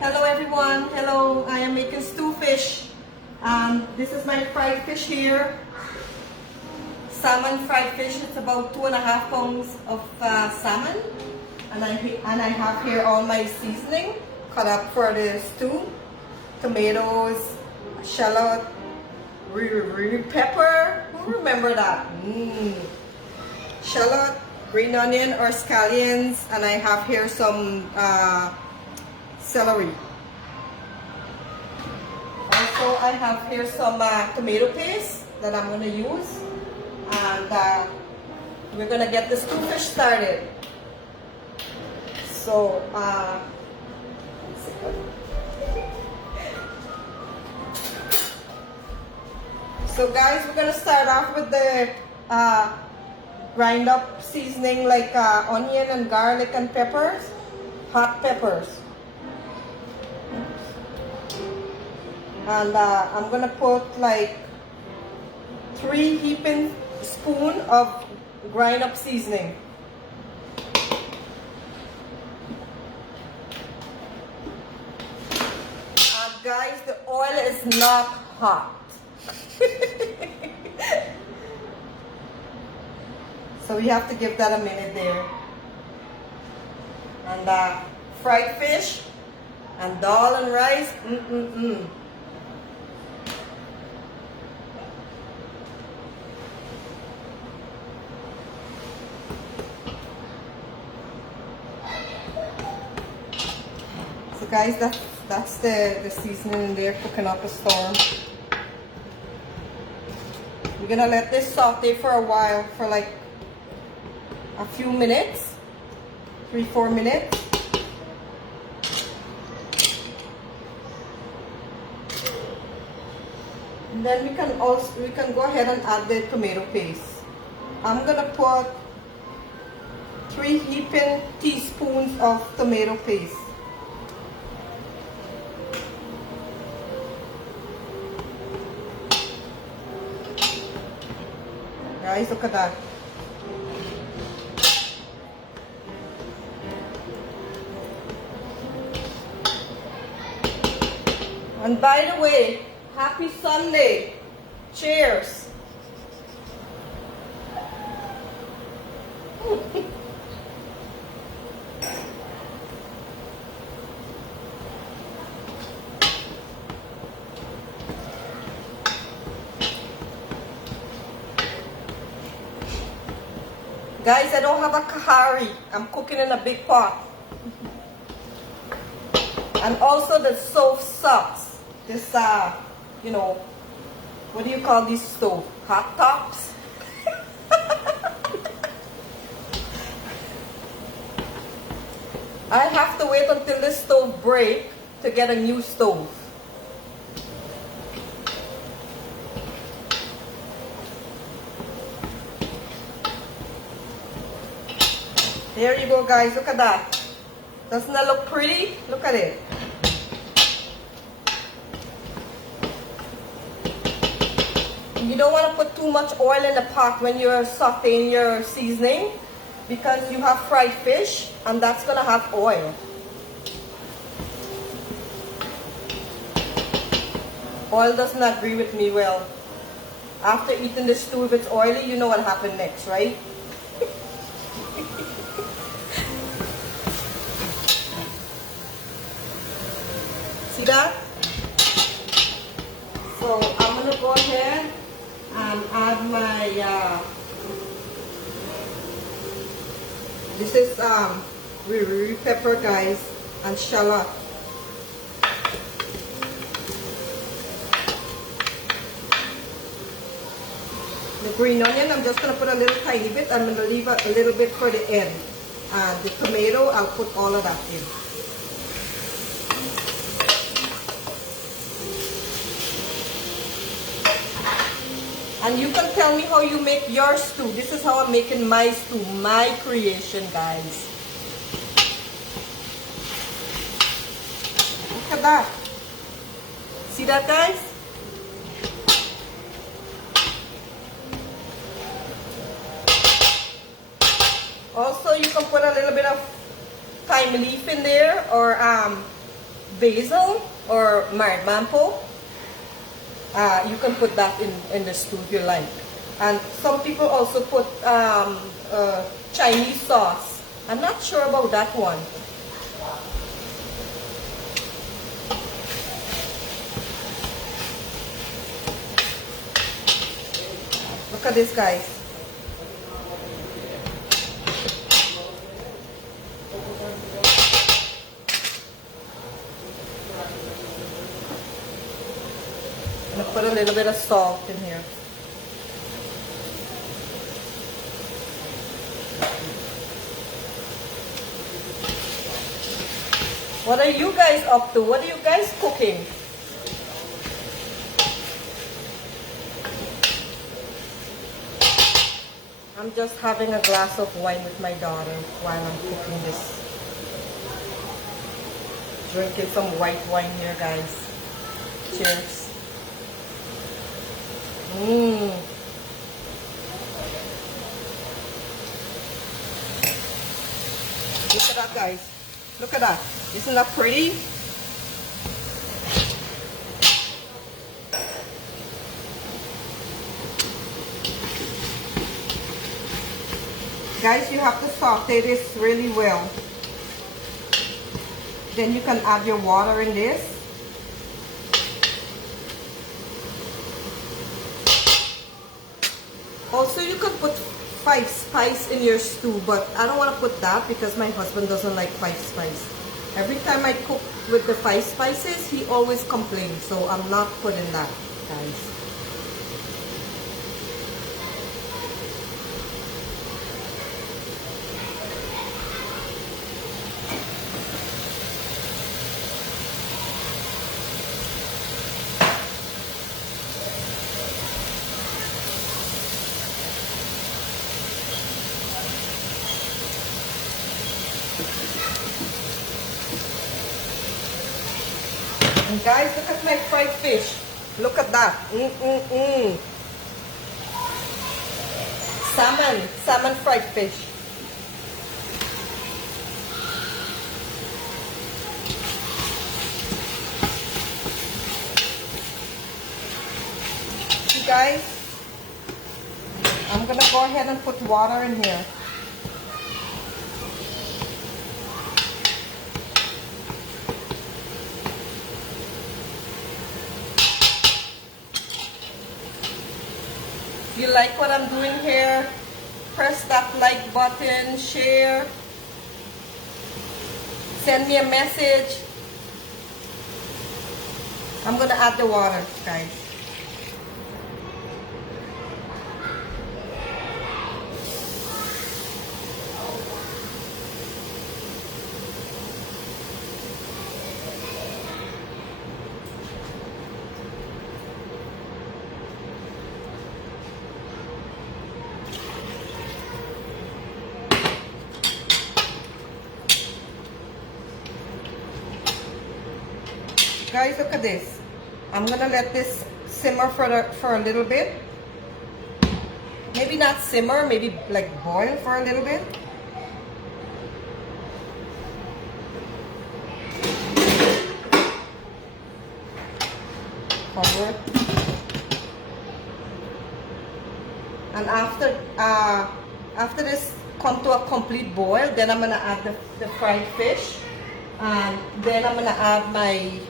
Hello everyone, hello, I am making stew fish. This is my fried fish here. Salmon fried fish, it's about 2.5 pounds of salmon. And I have here all my seasoning cut up for the stew. Tomatoes, shallot, pepper, who remember that? Shallot, green onion or scallions, and I have here some celery. Also, I have here some tomato paste that I'm going to use, and we're going to get the stew fish started. So, guys, we're going to start off with the grind up seasoning like onion and garlic and peppers, hot peppers. And I'm gonna put like 3 heaping spoon of grind up seasoning. Guys, the oil is not hot. So we have to give that a minute there. And fried fish and dal and rice. So guys, that's the seasoning in there cooking up a storm. We're gonna let this saute for a while, for like a few minutes, 3-4 minutes. And then we can go ahead and add the tomato paste. I'm gonna put 3 heaping teaspoons of tomato paste. Guys, look at that. And by the way, happy Sunday. Cheers. Guys, I don't have a kahari. I'm cooking in a big pot. And also the stove sucks. This, you know, what do you call these stove? Hot tops? I have to wait until this stove breaks to get a new stove. There you go, guys. Look at that. Doesn't that look pretty? Look at it. You don't want to put too much oil in the pot when you're sauteing your seasoning, because you have fried fish and that's going to have oil. Oil doesn't agree with me well. After eating the stew, if it's oily, you know what happened next, right? See that? So I'm going to go ahead and add my, this is pepper, guys, and shallot. The green onion, I'm just going to put a little tiny bit. I'm going to leave a little bit for the end. And the tomato, I'll put all of that in. And you can tell me how you make your stew. This is how I'm making my stew, my creation, guys. Look at that. See that, guys? Also, you can put a little bit of thyme leaf in there, or basil or marmampo, you can put that in the stew if you like. And some people also put Chinese sauce. I'm not sure about that one. Look at this, guys. I'm gonna put a little bit of salt in here. What are you guys up to? What are you guys cooking? I'm just having a glass of wine with my daughter while I'm cooking this. Drinking some white wine here, guys. Cheers. Look at that, guys. Look at that. Isn't that pretty? Guys, you have to saute this really well. Then you can add your water in this. Also, you can put 5 spice in your stew, but I don't want to put that because my husband doesn't like 5 spice. Every time I cook with the 5 spices, he always complains, so I'm not putting that, guys. And guys, look at my fried fish. Look at that. Salmon fried fish. You guys, I'm gonna go ahead and put water in here. If you like what I'm doing here, press that like button, share, send me a message. I'm gonna add the water, guys. Guys, look at this. I'm gonna let this simmer for a little bit. Maybe not simmer, maybe like boil for a little bit. Cover. And after this come to a complete boil, then I'm gonna add the fried fish, and then I'm gonna add my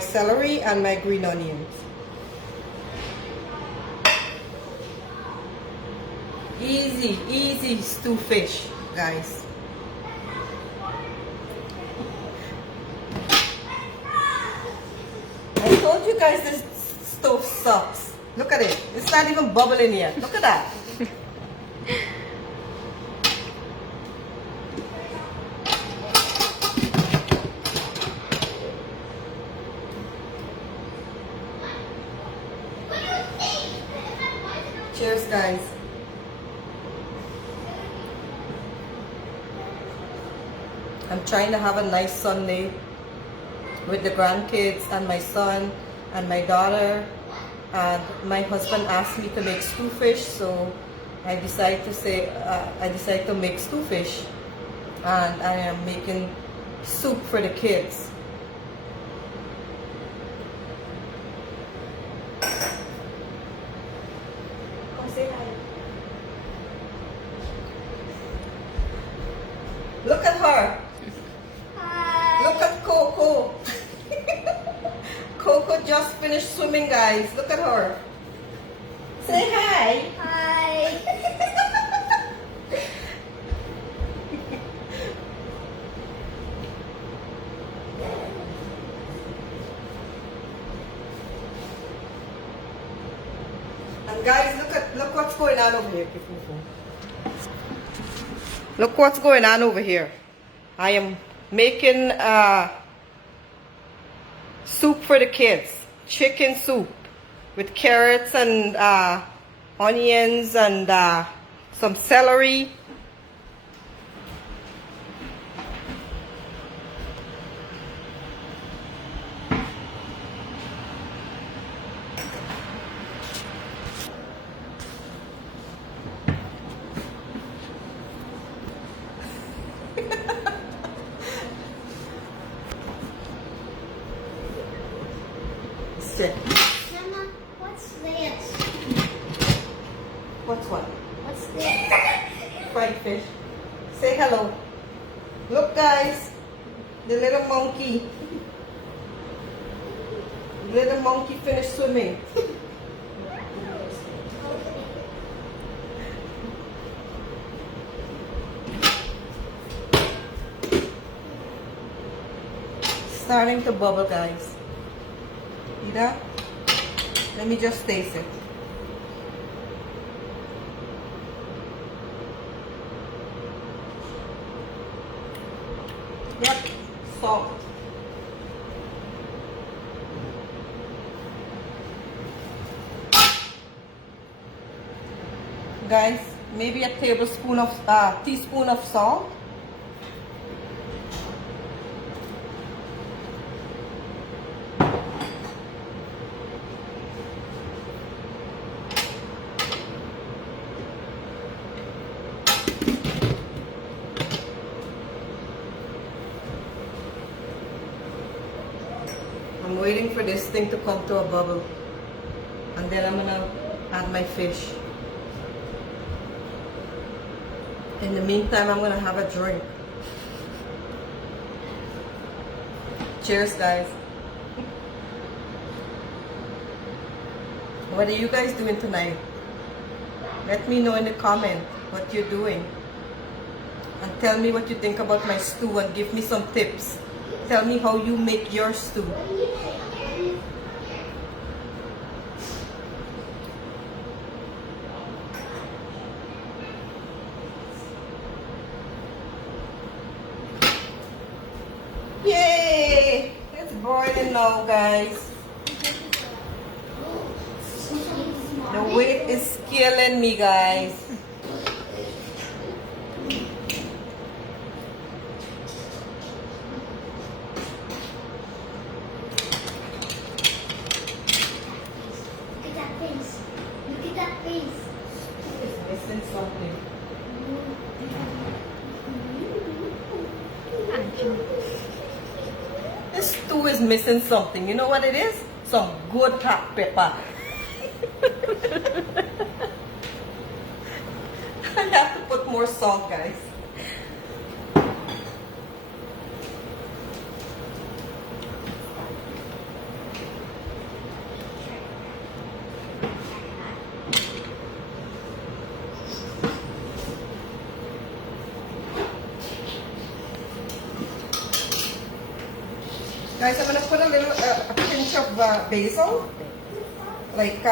celery and my green onions. Easy stew fish, guys. I told you guys this stove sucks. Look at it. It's not even bubbling yet. Look at that. Cheers, guys. I'm trying to have a nice Sunday with the grandkids and my son and my daughter. And my husband asked me to make stew fish, so I decided to make stew fish, and I am making soup for the kids. her. Hi. Look at Coco. Coco just finished swimming, guys. Look at her. Say hi. Hi. And guys, look what's going on over here. Look what's going on over here. I am making soup for the kids. Chicken soup with carrots and onions and some celery. Mama, what's this? What's what? What's this? Fried fish. Say hello. Look, guys. The little monkey. The little monkey finished swimming. Starting to bubble, guys. See that? Let me just taste it. Yep, salt. Guys, maybe a tablespoon of, teaspoon of salt. I'm waiting for this thing to come to a bubble. And then I'm gonna add my fish. In the meantime, I'm gonna have a drink. Cheers, guys. What are you guys doing tonight? Let me know in the comment what you're doing. And tell me what you think about my stew and give me some tips. Tell me how you make your stew. Yay! It's boiling now, guys. The weight is killing me, guys. Look at that face. Look at that face. It's missing something. This stew is missing something. You know what it is? Some good hot pepper. I have to put more salt, guys. Guys, I'm gonna put a little, a pinch of basil, like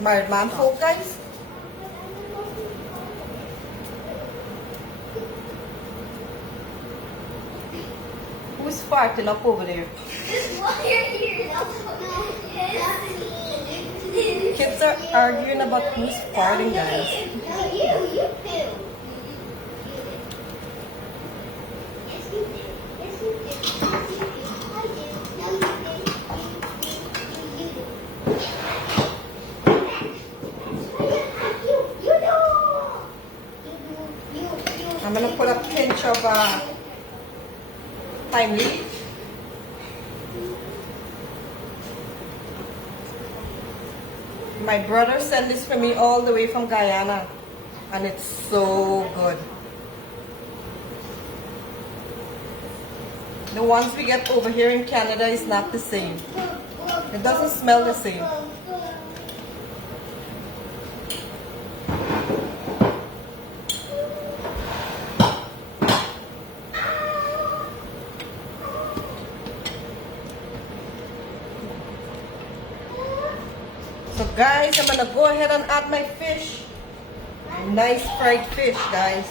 my man folk, guys. Who's farting up over there? Just while you're here. Kids are arguing about who's farting, guys. You poo. Yes, you did. Yes, you did. I did. No, you did. You do. I'm gonna put a pinch of thyme leaf. My brother sent this for me all the way from Guyana, and it's so good. The ones we get over here in Canada is not the same. It doesn't smell the same. So guys, I'm gonna go ahead and add my fish. Nice fried fish, guys.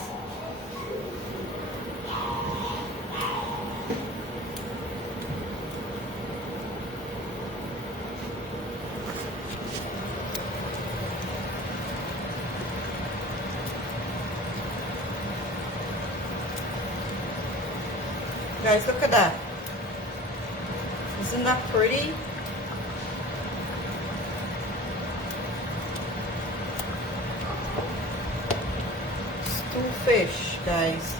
Guys, look at that. Isn't that pretty? Stew fish, guys.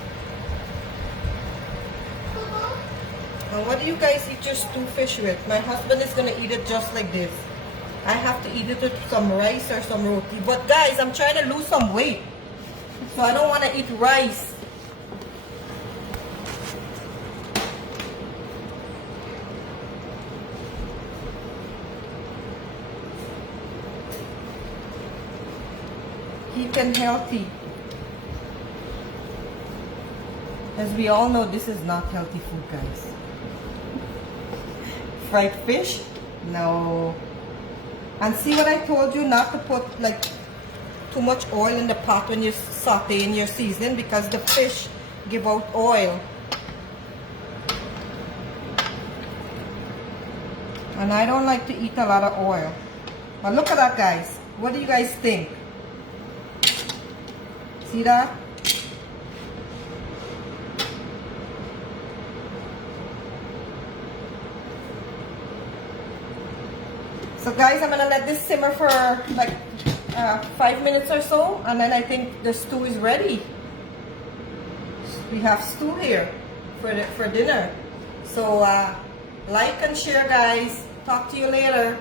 And what do you guys eat your stew fish with? My husband is gonna eat it just like this. I have to eat it with some rice or some roti. But guys, I'm trying to lose some weight. So I don't want to eat rice. Keep and healthy. As we all know, this is not healthy food, guys. Fried fish? No. And see what I told you, not to put like too much oil in the pot when you're sauteing your seasoning, because the fish give out oil. And I don't like to eat a lot of oil. But look at that, guys. What do you guys think? See that? So guys, I'm gonna let this simmer for like 5 minutes or so, and then I think the stew is ready. We have stew here for dinner. So like and share, guys. Talk to you later.